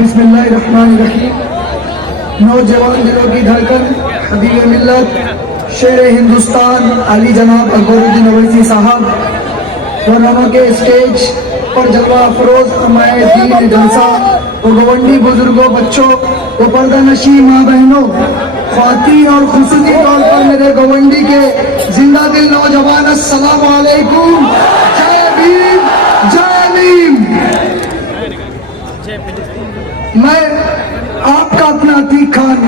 बिस्मिल्लाहिर्रहमानिर्रहीम। नौजवान दिलों की धड़कन, हबीब मिल्लत, शेर हिंदुस्तान अली जनाब अकबरुद्दीन ओवैसी साहब व नमक के स्टेज पर जलवा अफरोज हमारे दीन जलसा व गवंडी बुजुर्गों, बच्चों व पर्दा नशी माँ बहनों, ख्वातीन और खुसूसी तौर पर मेरे गवंडी के जिंदा दिल नौजवान, अस्सलाम वालेकुम। जय भीम, जय भीम। मैं आपका अपना अतीक खान,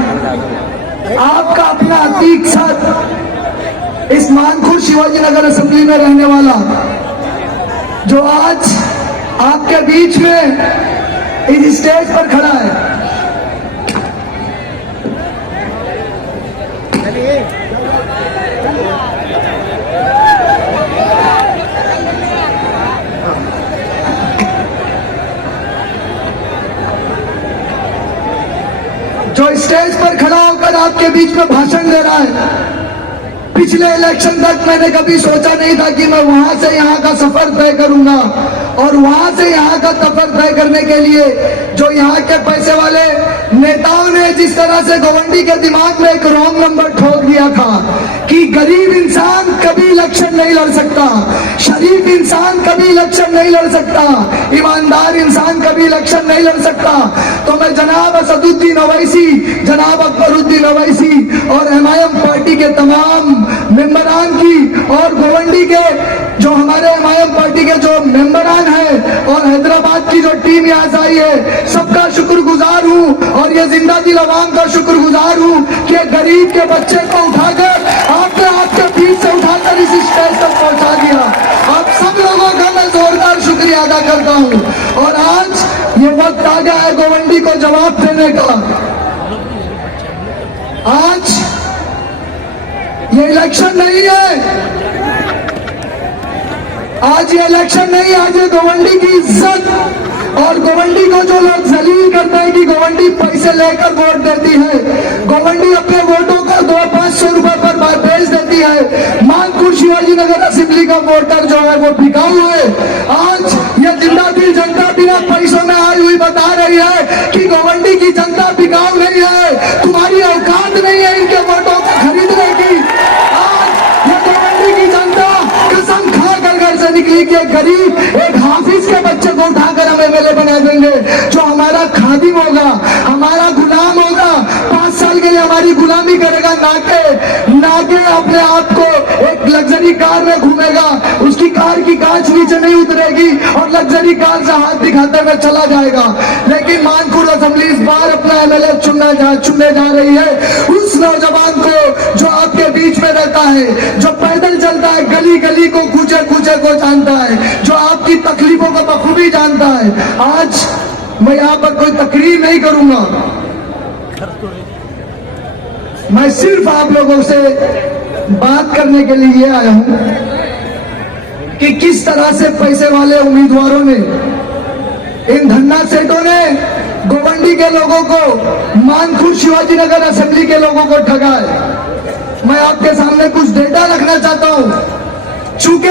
आपका अपना अतीक सर, इस मानखुर शिवाजी नगर असेंबली में रहने वाला, जो आज आपके बीच में इस स्टेज पर खड़ा है। जो स्टेज पर खड़ा होकर आपके बीच में भाषण दे रहा है, पिछले इलेक्शन तक मैंने कभी सोचा नहीं था कि मैं वहां से यहाँ का सफर तय करूंगा, और वहां से यहाँ का सफर तय करने के लिए जो यहाँ के पैसे वाले नेताओं ने जिस तरह से गवंडी के दिमाग में एक रॉन्ग नंबर ठोक दिया था कि गरीब इंसान कभी इलेक्शन नहीं लड़ सकता, शरीफ इंसान कभी इलेक्शन नहीं लड़ सकता, ईमानदार इंसान कभी इलेक्शन नहीं लड़ सकता, तो मैं जनाब असदुद्दीन ओवैसी, जनाब अकबरुद्दीन ओवैसी और एमआईएम पार्टी के तमाम मेंबरान की और गवंडी के जो हमारे एमआईएम पार्टी के जो मेंबरान हैं और हैदराबाद की जो टीम यहाँ से आई है, सबका शुक्रगुजार हूँ। और ये जिंदा दिल अवाम का शुक्रगुजार हूँ कि गरीब के बच्चे को उठाकर आपने आपके बीच से उठाकर इस स्टेज तक पहुंचा दिया। आप सब लोगों का मैं जोरदार शुक्रिया अदा करता हूँ। और आज ये वक्त आ गया है गवंडी को जवाब देने का। आज ये इलेक्शन नहीं है, आज ये इलेक्शन नहीं, आज ये गवंडी की इज्जत, और गवंडी को जो लोग जलील करते हैं कि गवंडी पैसे लेकर वोट देती है, गवंडी अपने वोटों का 200-500 रुपए पर बेच देती है। मानखुर शिवाजी नगर असेंबली का वोटर जो है वो बिकाऊ है। आज ये जिंदा दिल जनता बिना पैसों में आई हुई बता रही है कि गवंडी की जनता बिकाऊ नहीं है, तुम्हारी औकात नहीं है इनके वोटों को खरीदने की। आज ये गवंडी की जनता कसम खाकर घर से निकली कि गरीब एक हाफिज के बच्चे को उठाकर हम एमएलए बना देंगे, जो हमारा खादिम होगा, हमारा गुलाम होगा, 5 साल के लिए हमारी गुलामी करेगा, ना के अपने आप को एक लग्जरी कार में घूमेगा, उसकी कार की कांच नीचे नहीं उतरेगी और लग्जरी कार से हाथ दिखाते हुए चला जाएगा। लेकिन मानखुर असेंबली इस बार अपना एमएलए चुनने जा रही है उस नौजवान को जो आपके बीच में रहता है, जो पैदल चलता है, गली गली को, कूचे कूचे को जानता है, जो आपकी तकलीफों को बखूबी जानता है। आज मैं यहाँ पर कोई तकरीर नहीं करूंगा, मैं सिर्फ आप लोगों से बात करने के लिए आया हूं कि किस तरह से पैसे वाले उम्मीदवारों ने, इन धन्ना सेठों ने गवंडी के लोगों को, मानखुर शिवाजी नगर असेंबली के लोगों को ठगा है। मैं आपके सामने कुछ डेटा रखना चाहता हूं। चूंकि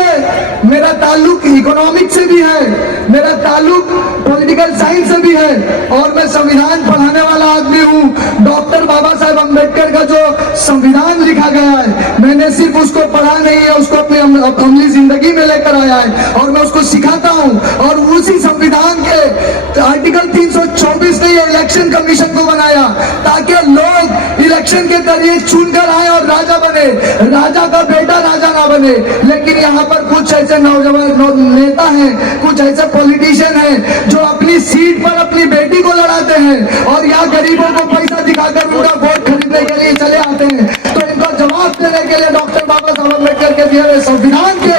मेरा ताल्लुक इकोनॉमिक्स से भी है, मेरा ताल्लुक पॉलिटिकल साइंस से भी है, और मैं संविधान पढ़ाने वाला आदमी हूँ। डॉक्टर बाबा साहेब अम्बेडकर का जो संविधान लिखा गया है, मैंने सिर्फ उसको पढ़ा नहीं है, उसको अपनी अमली जिंदगी में लेकर आया है और मैं उसको सिखाता हूँ। और उसी संविधान के आर्टिकल 324 ने इलेक्शन कमीशन को बनाया ताकि लोग इलेक्शन के जरिए चुनकर आए और राजा बने, राजा का बेटा राजा ना बने। लेकिन यहाँ पर कुछ ऐसे नौजवान नेता हैं, कुछ ऐसे पॉलिटिशियन हैं जो अपनी सीट पर अपनी बेटी को लड़ाते हैं और यहाँ गरीबों को पैसा दिखाकर उनका वोट खरीदने के लिए चले आते हैं। तो इनको जवाब देने के लिए डॉक्टर बाबा साहब अम्बेडकर के दिए हुए संविधान के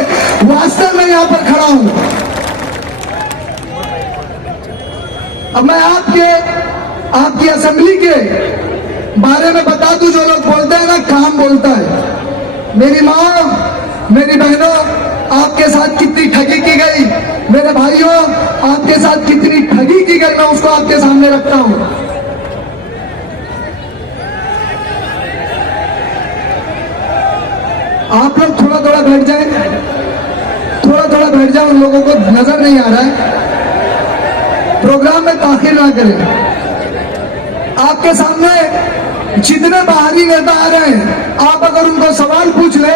वास्ते में यहाँ पर खड़ा हूँ। अब मैं आपकी असेंबली के बारे में बता दूं, जो लोग बोलते हैं ना काम बोलता है। मेरी माँ, मेरी बहनों, आपके साथ कितनी ठगी की गई, मेरे भाइयों आपके साथ कितनी ठगी की गई, मैं उसको आपके सामने रखता हूं। आप लोग थोड़ा थोड़ा बैठ जाएं, थोड़ा थोड़ा बैठ जाए, उन लोगों को नजर नहीं आ रहा है। प्रोग्राम में ताखिर ना करें। आपके सामने जितने बाहरी नेता आ रहे हैं, आप अगर उनको सवाल पूछ ले,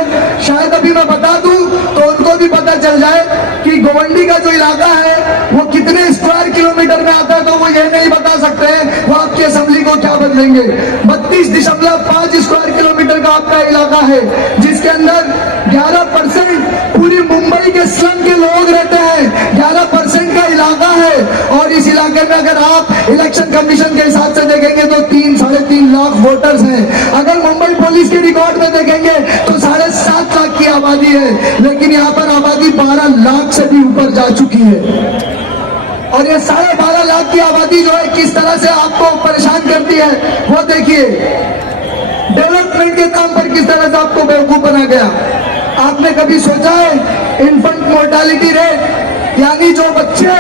शायद अभी मैं बता दूं तो उनको भी पता चल जाए कि गोवंडी का जो इलाका है वो कितने स्क्वायर किलोमीटर में आता है, तो वो ये नहीं बता सकते वो आपकी असेंबली को क्या बदलेंगे। 32.5 स्क्वायर किलोमीटर का आपका इलाका है, जिसके अंदर 11% पूरी मुंबई के स्लम के लोग रहते हैं। 11% का इलाका है, और इस इलाके में अगर आप इलेक्शन कमीशन के हिसाब से देखेंगे तो 3-3.5 लाख वोटर्स हैं। अगर मुंबई पुलिस के रिकॉर्ड में देखेंगे तो 7.5 लाख की आबादी है, लेकिन यहाँ पर आबादी 12 लाख से भी ऊपर जा चुकी है। और ये 12.5 लाख की आबादी जो है किस तरह से आपको परेशान करती है वो देखिए। डेवलपमेंट के नाम पर किस तरह से आपको बेवकूफ बना गया। आपने कभी सोचा है इन्फेंट मोर्टालिटी रेट, यानी जो बच्चे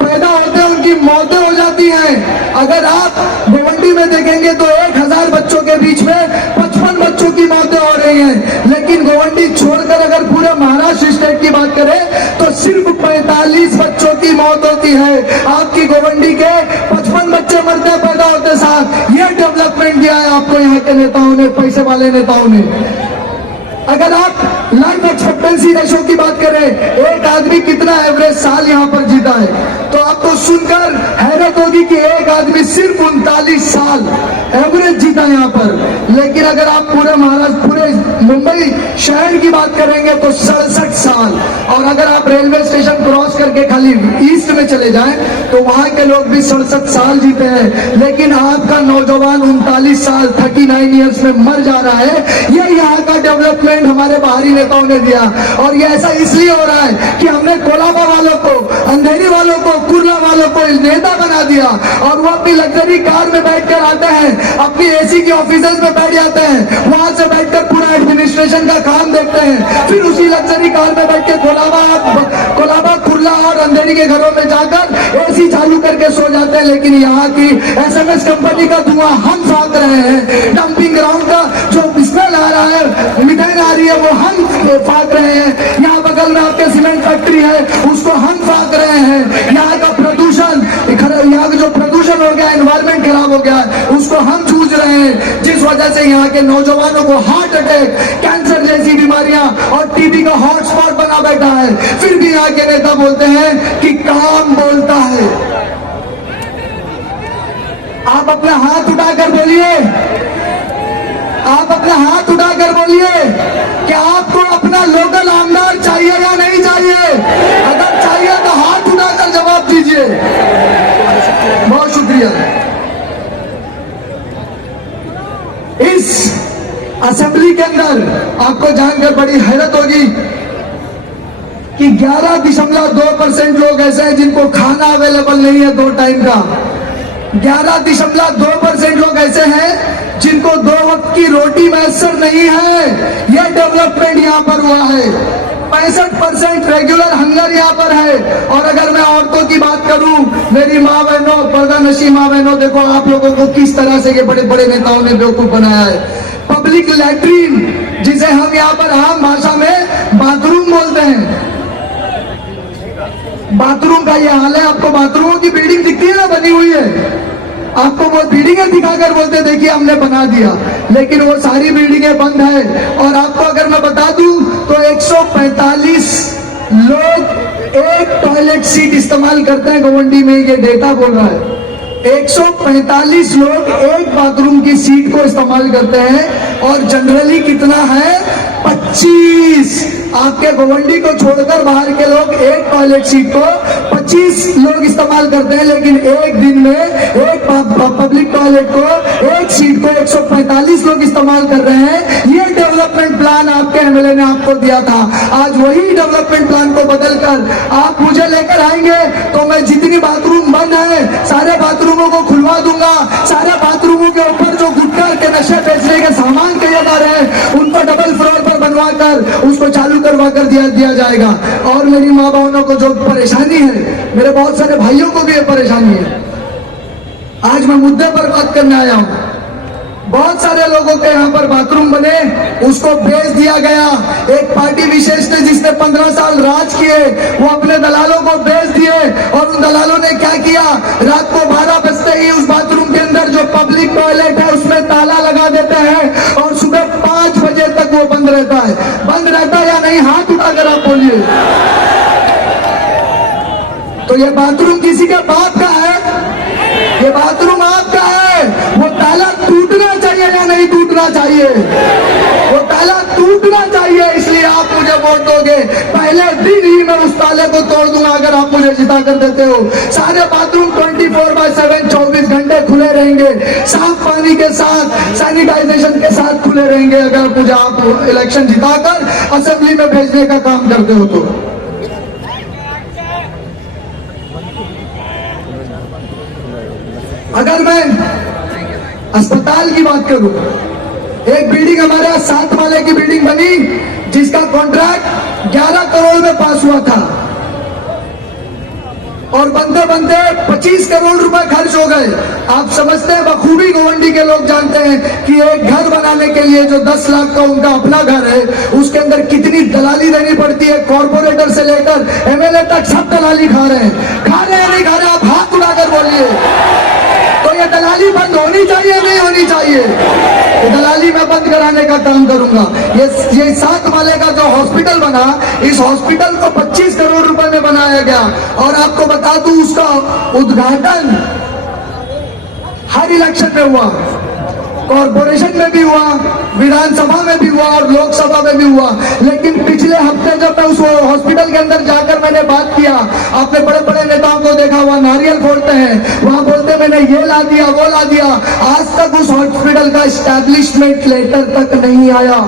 पैदा होते हैं उनकी मौतें हो जाती हैं, अगर आप भिवंडी में देखेंगे तो 1000 बच्चों के बीच में 55 बच्चों की मौतें हो रही हैं। लेकिन गोवंडी छोड़कर अगर पूरे महाराष्ट्र स्टेट की बात करें तो सिर्फ 45 बच्चों की मौत होती है। आपकी गोवंडी के 55 बच्चे मरते पैदा होते साथ। ये डेवलपमेंट दिया है आपको यहाँ के नेताओं ने, पैसे वाले नेताओं ने। अगर आप लाइफ एक्सपेक्टेंसी रेशो की बात करें, एक आदमी कितना एवरेज साल यहाँ पर जीता है, तो आपको सुनकर हैरत होगी कि एक आदमी सिर्फ 39 साल एवरेज जीता यहाँ पर। लेकिन अगर आप पूरे महाराष्ट्र, पूरे मुंबई शहर की बात करेंगे तो 67 साल। और अगर आप रेलवे स्टेशन क्रॉस करके खाली ईस्ट में चले जाएं तो वहां के लोग भी 67 साल जीते हैं। लेकिन आपका नौजवान 39 साल 39 ईयर्स में मर जा रहा है। ये यहाँ का डेवलपमेंट हमारे बाहरी नेताओं ने दिया। और ये ऐसा इसलिए हो रहा है कि हमने कोलाबा वालों को, अंधेरी वालों को, कुर्ला वालों को नेता बना दिया, और वो अपनी लग्जरी कार में बैठकर आते हैं, अपनी एसी की ऑफिसेज में बैठ जाते हैं, वहां से बैठकर पूरा एडमिनिस्ट्रेशन का काम देखते हैं, फिर उसी लग्जरी कार में बैठ के कोलाबा, कुर्ला और अंधेरी के घरों में जाकर एसी चालू करके सो जाते हैं। लेकिन यहाँ की एसएमएस कंपनी का धुआं हम फाक रहे हैं, डंपिंग ग्राउंड का जो स्मेल आ रहा है, मिथेन आ रही है, वो हम फाक रहे हैं। यहाँ बगल में आपके सीमेंट फैक्ट्री है, उसको हम फाक रहे हैं। यहाँ का प्रदूषण, यहाँ का जो प्रदूषण हो गया, एनवायरमेंट खराब हो गया, उसको हम जूझ रहे हैं, जिस वजह से यहाँ के नौजवानों को हार्ट अटैक, कैंसर जैसी बीमारियां और टीबी का हॉटस्पॉट बना बैठा है। फिर भी यहाँ के नेता बोलते हैं कि काम बोलता है। आप अपना हाथ उठाकर बोलिए, आप अपना हाथ उठाकर बोलिए कि आपको अपना लोकल आमदार चाहिए या नहीं चाहिए। अगर चाहिए तो हाथ उठाकर जवाब दीजिए। बहुत शुक्रिया। इस असेंबली के अंदर आपको जानकर बड़ी हैरत होगी कि 11.2% लोग ऐसे हैं जिनको खाना अवेलेबल नहीं है 2 टाइम का। 11.2% लोग ऐसे हैं जिनको 2 वक्त की रोटी मैसर नहीं है। यह डेवलपमेंट यहाँ पर हुआ है। 65% रेगुलर हंगर यहाँ पर है। और अगर मैं औरतों की बात करूं, मेरी माँ बहनों, पर्दानशी माँ बहनों, देखो आप लोगों को किस तरह से ये बड़े बड़े नेताओं ने बेवकूफ बनाया है। पब्लिक लैट्रीन, जिसे हम यहाँ पर आम भाषा में बाथरूम बोलते हैं, बाथरूम का ये हाल है। आपको बाथरूमों की बिल्डिंग दिखती है ना, बनी हुई है, आपको वो बिल्डिंगें दिखाकर बोलते देखिए हमने बना दिया, लेकिन वो सारी बिल्डिंगें बंद है। और आपको अगर मैं बता दूं तो 145 लोग एक टॉयलेट सीट इस्तेमाल करते हैं गोवंडी में, ये डेटा बोल रहा है। 145 लोग एक बाथरूम की सीट को इस्तेमाल करते हैं, और जनरली कितना है 25। आपके गोवंडी को छोड़कर बाहर के लोग एक टॉयलेट सीट को 25 लोग इस्तेमाल करते हैं, लेकिन एक दिन में एक पब्लिक टॉयलेट को, एक सीट को 145 लोग इस्तेमाल कर रहे हैं। ये डेवलपमेंट प्लान आपके एमएलए ने आपको दिया था। आज वही डेवलपमेंट प्लान को बदलकर आप मुझे लेकर आएंगे तो मैं जितनी बाथरूम बंद है सारे बाथरूमों को खुलवा दूंगा। सारे बाथरूमों के ऊपर जो गुटखा के नशे बेचने के सामान कहे जा रहे हैं उनको डबल फ्लोर पर बनवा कर उसको चालू करवा कर दिया जाएगा। और मेरी माँ बहनों को जो परेशानी है, मेरे बहुत सारे भाइयों को भी ये परेशानी है। आज मैं मुद्दे पर बात करने आया हूं। बहुत सारे लोगों के यहाँ पर बाथरूम बने, उसको बेच दिया गया। एक पार्टी विशेष ने जिसने 15 साल राज किए, वो अपने दलालों को बेच दिए। और उन दलालों ने क्या किया, रात को 12 बजते ही उस बाथरूम के अंदर जो पब्लिक टॉयलेट है उसमें ताला लगा देते हैं और सुबह 5 बजे तक वो बंद रहता है। बंद रहता है या नहीं, हाथ उठाकर आप बोलिए। तो ये बाथरूम किसी के बाप का है? ये बाथरूम आपका है। वो ताला टूटना चाहिए या नहीं टूटना चाहिए? वो ताला टूटना चाहिए, इसलिए आप मुझे वोट दोगे। पहले दिन ही मैं उस ताले को तोड़ दूंगा अगर आप मुझे जिता कर देते हो। सारे बाथरूम 24/7 24 घंटे खुले रहेंगे, साफ पानी के साथ, सैनिटाइजेशन के साथ खुले रहेंगे अगर मुझे आप इलेक्शन जिताकर असेंबली में भेजने का काम करते हो तो। अगर मैं अस्पताल की बात करूं, एक बिल्डिंग हमारे यहाँ 7 माले की बिल्डिंग बनी जिसका कॉन्ट्रैक्ट 11 करोड़ में पास हुआ था और बनते बनते 25 करोड़ रुपए खर्च हो गए। आप समझते हैं बखूबी, गोवंडी के लोग जानते हैं कि एक घर बनाने के लिए जो 10 लाख का उनका अपना घर है उसके अंदर कितनी दलाली देनी पड़ती है। कॉर्पोरेटर से लेकर एमएलए तक सब दलाली खा रहे हैं। खा रहे हैं नहीं खा रहे? आप हाथ उठाकर बोलिए। तो ये दलाली बंद होनी चाहिए नहीं होनी चाहिए? ये दलाली मैं बंद कराने का काम करूंगा। ये 7 माले का जो हॉस्पिटल बना, इस हॉस्पिटल को 25 करोड़ रुपए में बनाया गया और आपको बता दूं उसका उद्घाटन हर इलेक्शन में हुआ, कॉर्पोरेशन में भी हुआ, विधानसभा में भी हुआ और लोकसभा में भी हुआ। लेकिन पिछले हफ्ते जब मैं उस हॉस्पिटल के अंदर जाकर मैंने बात किया, आपने बड़े बड़े नेताओं को देखा वहां नारियल फोड़ते हैं, वहां बोलते मैंने ये ला दिया वो ला दिया। आज तक उस हॉस्पिटल का एस्टैब्लिशमेंट लेटर तक नहीं आया।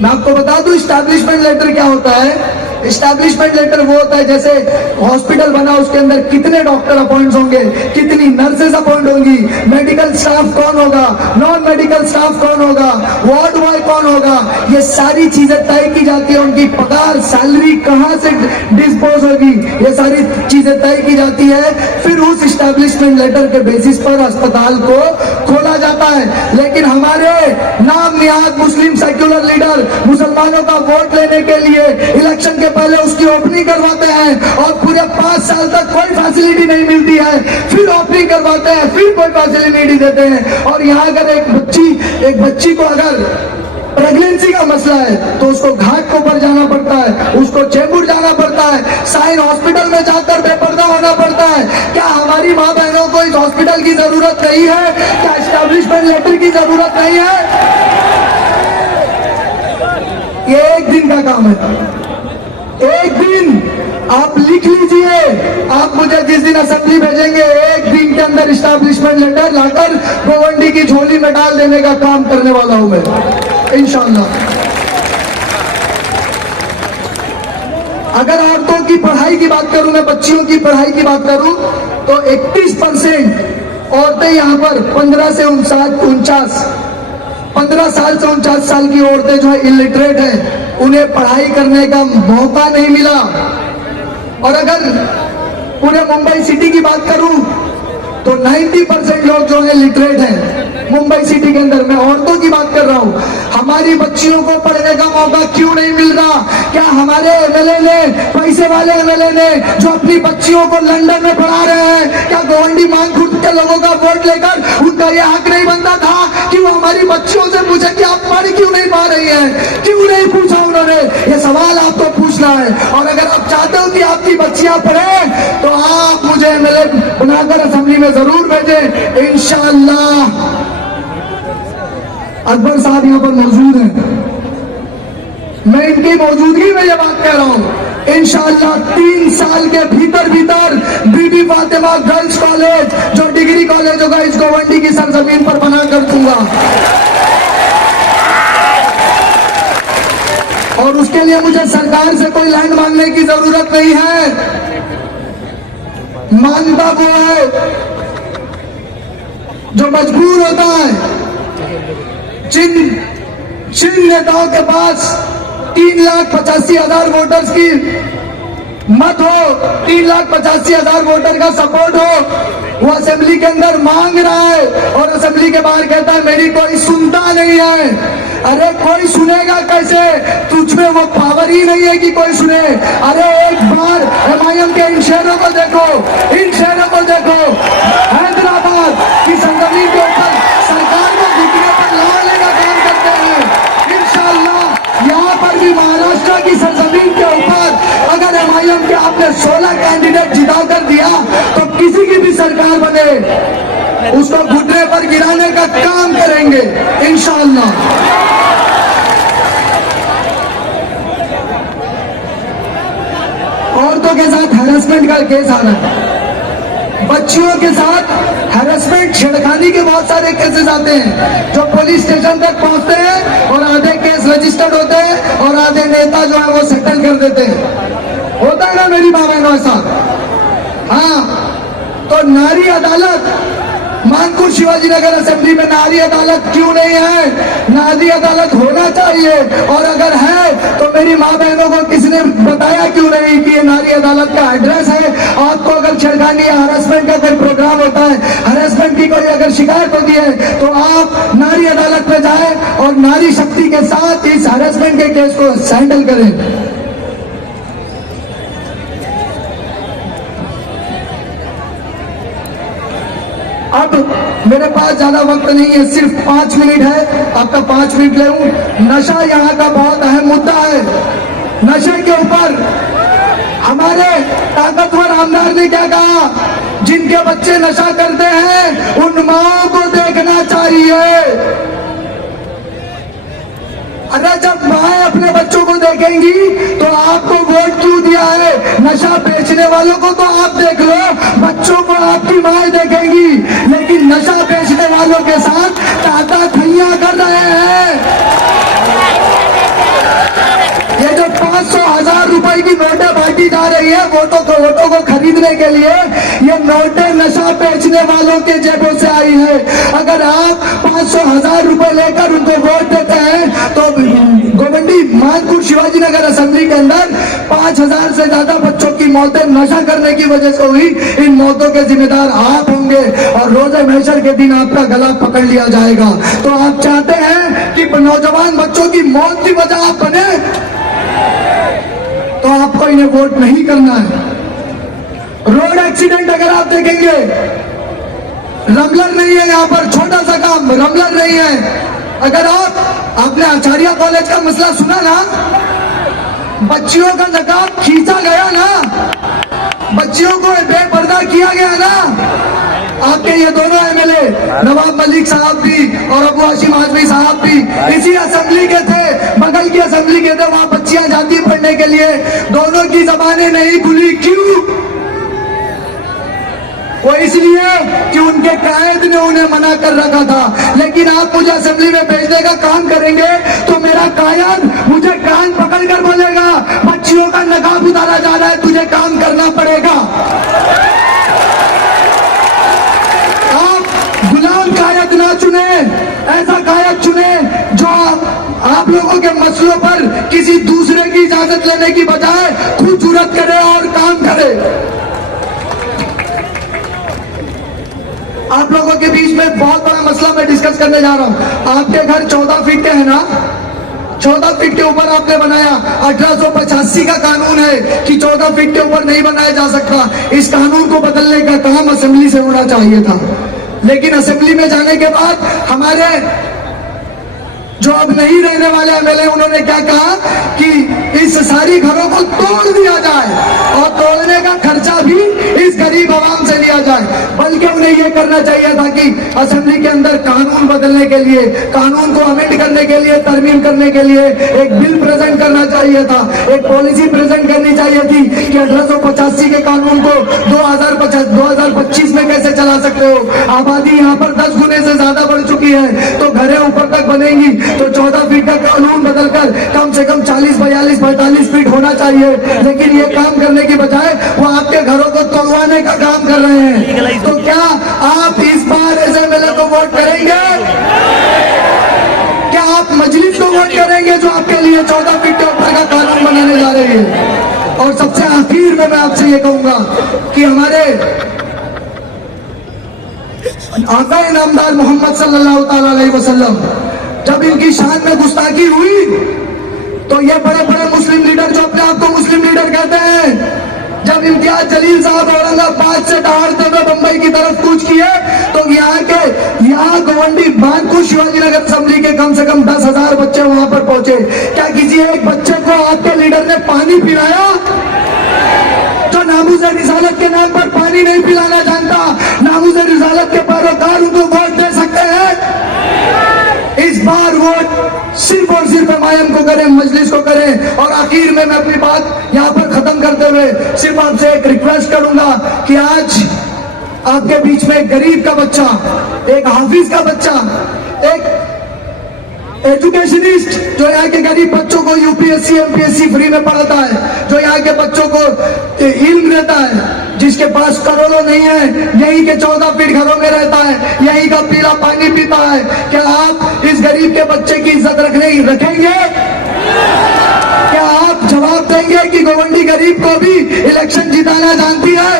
मैं आपको बता दूं एस्टैब्लिशमेंट लेटर क्या होता है। एस्टैब्लिशमेंट लेटर वो होता है जैसे हॉस्पिटल बना उसके अंदर कितने डॉक्टर अपॉइंट होंगे, कितनी नर्सेज अपॉइंट होंगी, मेडिकल स्टाफ कौन होगा, नॉन मेडिकल स्टाफ कौन होगा, वार्ड बॉय कौन होगा, ये सारी चीजें तय की जाती है। उनकी पगार सैलरी कहां से डिस्पोज होगी, ये सारी चीजें तय की जाती है। फिर उस एस्टैब्लिशमेंट लेटर के बेसिस पर अस्पताल को खोला जाता है। लेकिन हमारे नाम निहाद मुस्लिम सेक्युलर लीडर मुसलमानों का वोट लेने के लिए इलेक्शन के पहले उसकी ओपनिंग करवाते हैं और पूरे 5 साल तक कोई फैसिलिटी नहीं मिलती है, फिर ओपनिंग करवाते हैं, फिर कोई फैसिलिटी नहीं देते हैं। और यहाँ अगर एक बच्ची को अगर प्रेगनेंसी का मसला है तो उसको घाट के ऊपर जाना पड़ता है, उसको चेंबूर जाना पड़ता है, साइन हॉस्पिटल में जाकर बेपर्दा होना पड़ता है। क्या हमारी माँ बहनों को इस हॉस्पिटल की जरूरत नहीं है? क्या एस्टैब्लिशमेंट लेटर की जरूरत नहीं है? ये एक दिन का काम है। एक दिन आप लिख लीजिए, आप मुझे जिस दिन असेंबली भेजेंगे एक दिन के अंदर एस्टैब्लिशमेंट लेटर लाकर गोवंडी की झोली में डाल देने का काम करने वाला हूं मैं इंशाअल्लाह। अगर औरतों की पढ़ाई की बात करूं, मैं बच्चियों की पढ़ाई की बात करूं तो 31% औरतें यहां पर 15 से 49 15 साल से 49 साल की औरतें जो है इलिटरेट हैं, उन्हें पढ़ाई करने का मौका नहीं मिला। और अगर पूरे मुंबई सिटी की बात करूं तो 90% लोग जो है लिटरेट हैं मुंबई सिटी के अंदर। मैं औरतों की बात कर रहा हूं। हमारी बच्चियों को पढ़ने का मौका क्यों नहीं मिल रहा? क्या हमारे एमएलए ने, पैसे वाले एमएलए ने जो अपनी बच्चियों को लंदन में पढ़ा रहे हैं, क्या गोवंडी मांगखुर्द के लोगों का वोट लेकर उनका यह हक नहीं बनता था कि वो हमारी बच्चियों से पूछे कि आप पढ़ क्यों नहीं पा रही हैं? क्यों नहीं पूछा उन्होंने? ये सवाल आपको पूछना है। और अगर आप चाहते हो कि आपकी बच्चियां पढ़े तो आप मुझे एमएलए बनाकर असेंबली में जरूर भेजें इंशाअल्लाह। अकबर साहब यहाँ पर मौजूद हैं, मैं इनकी मौजूदगी में ये बात कह रहा हूं। इंशाअल्लाह 3 साल के भीतर बीबी फातिमा गर्ल्स कॉलेज जो डिग्री कॉलेज होगा इस गोवंडी की सरजमीन पर बना कर दूंगा। और उसके लिए मुझे सरकार से कोई लैंड मांगने की जरूरत नहीं है। मांगता वो है जो मजबूर होता है। जिन नेताओं के पास 3,85,000 वोटर्स की मत हो, 3,85,000 वोटर का सपोर्ट हो, वो असेंबली के अंदर मांग रहा है और असेंबली के बाहर कहता है मेरी कोई सुनता नहीं है। अरे कोई सुनेगा कैसे? तुझमें वो पावर ही नहीं है कि कोई सुने। अरे एक बार एमआईएम के इन शहरों को देखो, इन शहरों को देखो, हैदराबाद की आपने 16 कैंडिडेट जिता कर दिया, तो किसी की भी सरकार बने उसको घुटने पर गिराने का काम करेंगे इंशाअल्लाह। औरतों के साथ हैरेसमेंट का केस आ रहा है, बच्चियों के साथ हैरेसमेंट छेड़खानी के बहुत सारे केसेस आते हैं जो पुलिस स्टेशन तक पहुंचते हैं और आधे केस रजिस्टर्ड होते हैं और आधे नेता जो है वो सेटल कर देते हैं। होता है ना मेरी माँ बहनों के साथ। हाँ, तो नारी अदालत मानपुर शिवाजी नगर असेंबली में नारी अदालत क्यों नहीं है? नारी अदालत होना चाहिए, और अगर है तो मेरी माँ बहनों को किसने बताया क्यों नहीं कि ये नारी अदालत का एड्रेस है? आपको अगर छेड़खानी या हरासमेंट का कोई प्रोग्राम होता है, हरासमेंट की कोई अगर शिकायत होती है, तो आप नारी अदालत में जाए और नारी शक्ति के साथ इस हरासमेंट के केस को हैंडल करें। अब मेरे पास ज्यादा वक्त नहीं है, सिर्फ 5 मिनट है, आपका 5 मिनट ले लूं। नशा यहाँ का बहुत अहम मुद्दा है। नशे के ऊपर हमारे ताकतवर आमदार ने क्या कहा? जिनके बच्चे नशा करते हैं उन माओ को देखना चाहिए। अरे जब माएं अपने बच्चों को देखेंगी तो आपको वोट क्यों दिया है? नशा बेचने वालों को तो आप देख लो, बच्चों को आपकी माएं देखेंगी, लेकिन नशा बेचने वालों के साथ ताता थैया कर रहे हैं। ये जो 500,000 रुपए की नोटें बांटी जा रही है वोटों को खरीदने के लिए, ये नोटें नशा बेचने वालों के जेबों से आई है। अगर आप 500,000 रुपए लेकर उनको वोट देते हैं तो गोवंडी मानपुर शिवाजी नगर असेंबली के अंदर 5,000 से ज्यादा बच्चों की मौतें नशा करने की वजह से हुई। इन मौतों के जिम्मेदार आप होंगे और रोजे महशर के दिन आपका गला पकड़ लिया जाएगा। तो आप चाहते हैं कि नौजवान बच्चों की मौत की वजह आप बने, तो आपको इन्हें वोट नहीं करना है। रोड एक्सीडेंट अगर आप देखेंगे, रमलर नहीं है यहाँ पर, छोटा सा काम रमलर नहीं है। अगर आपने आचार्य कॉलेज का मसला सुना ना, बच्चियों का नकाब खींचा गया ना, बच्चियों को बेपर्दा किया गया ना। आपके ये दोनों एमएलए नवाब मलिक साहब भी और अबू हाशिम आजमी साहब भी इसी असेंबली के थे, बगल की असेंबली के थे, वहां बच्चियां जाती पढ़ने के लिए, दोनों की जबानें नहीं खुली। क्यों? वो इसलिए कि उनके कायद ने उन्हें मना कर रखा था। लेकिन आप मुझे असेंबली में भेजने का काम करेंगे तो मेरा कायद मुझे कान पकड़ कर बोलेगा, बच्चियों का नकाब उतारा जा रहा है, तुझे काम करना पड़ेगा। आप गुलाम कायद ना चुने, ऐसा कायद चुने जो आप लोगों के मसलों पर किसी दूसरे की इजाजत लेने की बजाय खुद जुर्रत करे और काम करे। आप लोगों के बीच में बहुत बड़ा मसला मैं डिस्कस करने जा रहा हूं। आपके घर 14 फीट के है ना, 14 फीट के ऊपर आपने बनाया। 1885 का कानून है कि 14 फीट के ऊपर नहीं बनाया जा सकता। इस कानून को बदलने का काम असेंबली से होना चाहिए था, लेकिन असेंबली में जाने के बाद हमारे जो अब नहीं रहने वाले एमएलए, उन्होंने क्या कहा कि इस सारी घरों को तोड़ दिया जाए और तोड़ने का खर्चा भी इस गरीब आवाम से लिया जाए। बल्कि उन्हें यह करना चाहिए था कि असेंबली के अंदर कानून बदलने के लिए, कानून को अमेंड करने के लिए, तरमीम करने के लिए एक बिल प्रेजेंट करना चाहिए था, एक पॉलिसी प्रेजेंट करनी चाहिए थी कि 1885 के कानून को 2025 में कैसे चला सकते हो। आबादी यहाँ पर 10 गुने से ज्यादा बढ़ चुकी है, तो घरें ऊपर तक बनेंगी तो 14 फीट का कानून बदलकर कम से कम 40, 42, 45 फीट होना चाहिए। लेकिन ये काम करने की बजाय वो आपके घरों को तोड़वाने का काम कर रहे हैं। तो क्या आप इस बार ऐसे एमएलए को वोट करेंगे? क्या आप मजलिस को वोट करेंगे जो आपके लिए 14 फीट के ऊपर का कानून बनाने जा रही है? और सबसे आखिर में मैं आपसे ये कहूंगा कि हमारे आका इनामदार मोहम्मद सल्लल्लाहु ताला अलैहि वसल्लम, जब इनकी शान में गुस्ताखी हुई तो ये बड़े बड़े मुस्लिम लीडर जो अपने आप को मुस्लिम लीडर कहते हैं, जब इम्तियाज जलील साहब औरंगाबाद से दहाड़ते हुए बंबई की तरफ कूच किए तो यहाँ गोवंडी मानपुर शिवाजी नगर असेंबली के कम से कम 10,000 बच्चे वहां पर पहुंचे। क्या किसी एक बच्चे को आपके लीडर ने पानी पिलाया? नामूज़े रिसालत के नाम पर पानी नहीं पिलाना जानता, नामूज़े रिसालत के पैरोकार उनको वोट दे सकते हैं। इस बार वोट सिर्फ और सिर्फ एमआईएम को करें, मजलिस को करें। और आखिर में मैं अपनी बात यहाँ पर खत्म करते हुए सिर्फ आपसे एक रिक्वेस्ट करूंगा कि आज आपके बीच में एक गरीब का बच्चा, एक हाफिज का बच्चा, एक एजुकेशनिस्ट जो यहाँ के गरीब बच्चों को यूपीएससी एमपीएससी फ्री में पढ़ाता है, जो यहाँ के बच्चों को इल्म देता है, जिसके पास करोड़ों नहीं है, यहीं के 14 फीट घरों में रहता है, यहीं का पीला पानी पीता है, क्या आप इस गरीब के बच्चे की इज्जत रखेंगे? क्या आप जवाब देंगे कि गोवंडी गरीब को भी इलेक्शन जिताना जानती है?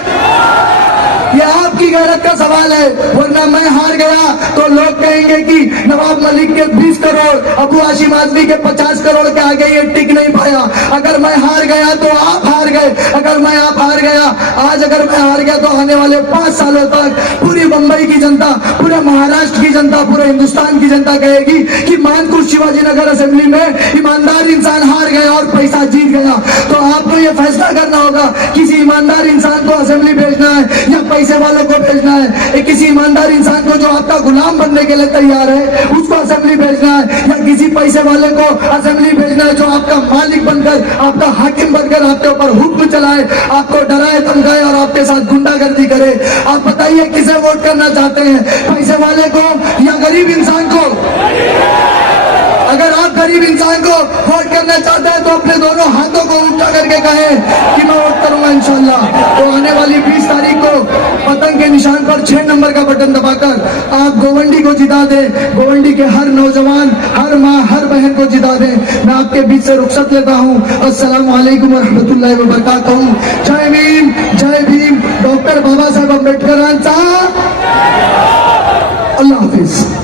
ये आपकी गैरत का सवाल है, वरना मैं हार गया तो लोग कहेंगे कि नवाब मलिक के 20 करोड़, अबू हाशिम आजमी के 50 करोड़ के आगे ये टिक नहीं पाया। अगर मैं हार गया तो आप हार गए, अगर मैं आप हार गया, आज अगर मैं हार गया तो आने वाले 5 सालों तक पूरी मुंबई की जनता, पूरे महाराष्ट्र की जनता, पूरे हिंदुस्तान की जनता कहेगी कि मानकुर शिवाजी नगर असेंबली में ईमानदार इंसान हार गया और पैसा जीत गया। तो आपको ये फैसला करना होगा, किसी ईमानदार इंसान को असेंबली भेजना है या पैसे वालों को भेजना है। किसी ईमानदार इंसान को जो आपका गुलाम बनने के लिए तैयार है उसको असेंबली भेजना है, या किसी पैसे वाले को असेंबली भेजना है जो आपका मालिक बनकर, आपका हाकिम बनकर आपके ऊपर हुक्म चलाए, आपको डराए धमकाए और आपके साथ गुंडागर्दी करे। आप बताइए किसे वोट करना चाहते हैं, पैसे वाले को या गरीब इंसान को? अगर आप गरीब इंसान को वोट करना चाहते हैं तो अपने दोनों हाथों को उल्टा करके कहें कि मैं वोट करूंगा इंशाल्लाह। तो आने वाली 20 तारीख को पतंग के निशान पर 6 नंबर का बटन दबाकर आप गोवंडी को जिता दें, गोवंडी के हर नौजवान, हर माँ, हर बहन को जिता दें। मैं आपके बीच से रुखसत लेता हूँ। अस्सलाम वालेकुम व रहमतुल्लाहि व बरकातहू। जय भीम, जय भीम। डॉक्टर बाबा साहब अम्बेडकर साहब। अल्लाह हाफिज।